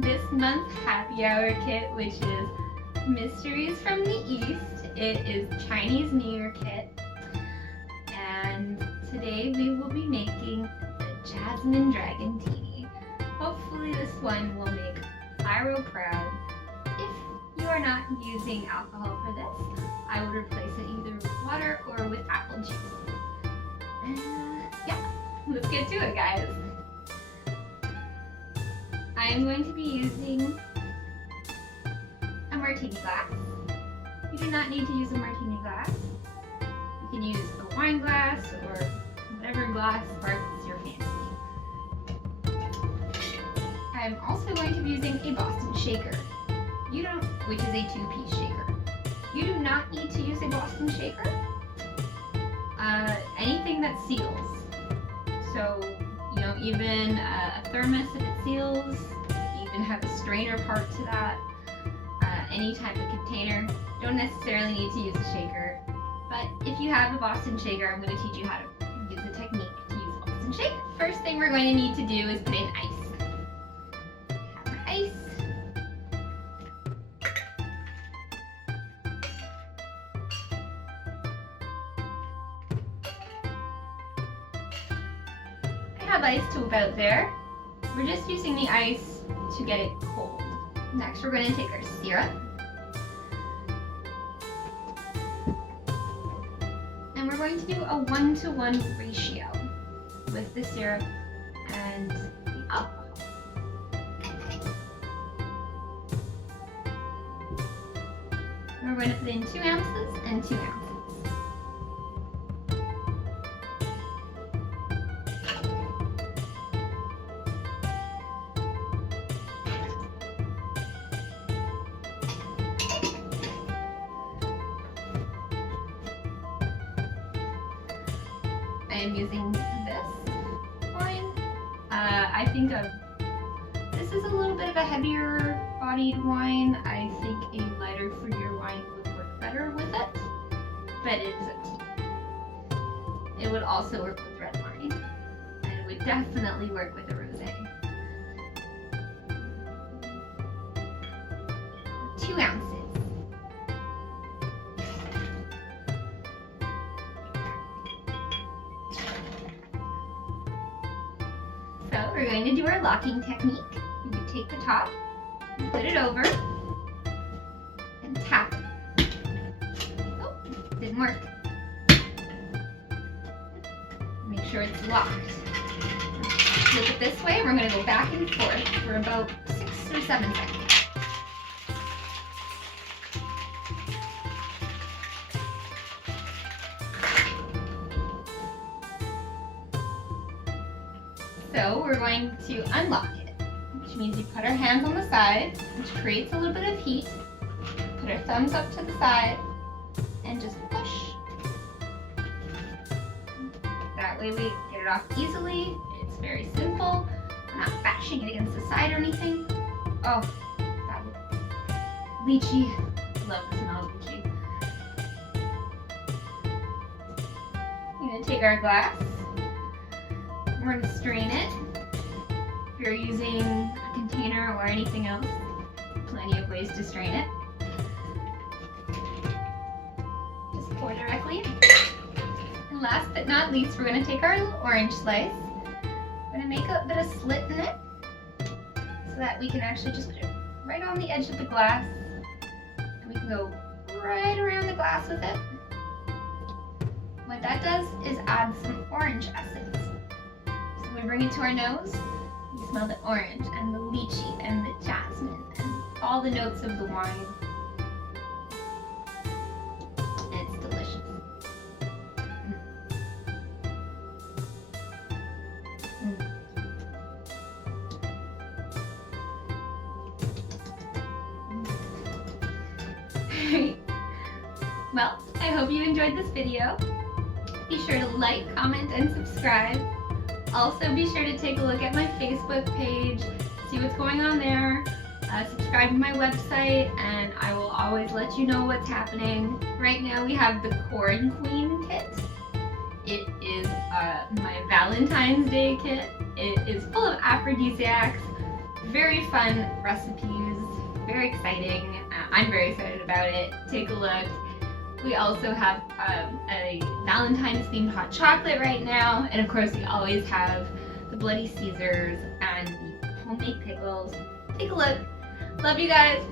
this month's happy hour kit, which is Mysteries from the East. It is Chinese New Year kit. And today we will be making the Jasmin Dragontini. Hopefully this one will make Iroh proud. If you are not using alcohol for this, I would replace it either with water or with apple juice. Yeah, let's get to it, guys. I am going to be using a martini glass. You do not need to use a martini glass. You can use a wine glass or whatever glass sparks your fancy. I'm also going to be using a Boston shaker. Which is a 2-piece shaker. You do not need to use a Boston shaker. Anything that seals. So, even a thermos if it seals, you even have a strainer part to that. Any type of container. Don't necessarily need to use a shaker, but if you have a Boston shaker, I'm going to teach you how to use the technique to use a Boston shaker. First thing we're going to need to do is put in ice. We have our ice. I have ice to about there. We're just using the ice to get it cold. Next, we're going to take our syrup. And we're going to do a 1-to-1 ratio with the syrup and the alcohol. And we're going to put in 2 ounces and 2 ounces. I am using this wine. I think this is a little bit of a heavier bodied wine. I think a lighter fruitier wine would work better with it, but it is up to you. It would also work with red wine, and it would definitely work with a rosé. 2 ounces. So we're going to do our locking technique. You can take the top, put it over, and tap it. Oh, didn't work. Make sure it's locked. Flip it this way, we're going to go back and forth for about 6 or 7 seconds. So we're going to unlock it, which means you put our hands on the side, which creates a little bit of heat. Put our thumbs up to the side and just push. That way we get it off easily. It's very simple. I'm not bashing it against the side or anything. Oh, that would... lychee. Love the smell of lychee. I'm going to take our glass. We're going to strain it. If you're using a container or anything else, plenty of ways to strain it. Just pour directly in. And last but not least, we're going to take our little orange slice. We're going to make a bit of slit in it so that we can actually just put it right on the edge of the glass. And we can go right around the glass with it. What that does is add some orange essence. We bring it to our nose, we smell the orange and the lychee and the jasmine and all the notes of the wine. And it's delicious. Well, I hope you enjoyed this video. Be sure to like, comment, and subscribe. Also, be sure to take a look at my Facebook page, see what's going on there, subscribe to my website, and I will always let you know what's happening. Right now we have the Corn Queen kit. It is my Valentine's Day kit. It is full of aphrodisiacs, Very fun recipes, very exciting. I'm very excited about it. Take a look. We also have a Valentine's themed hot chocolate right now, and of course we always have the Bloody Caesars and the homemade pickles. Take a look. Love you guys.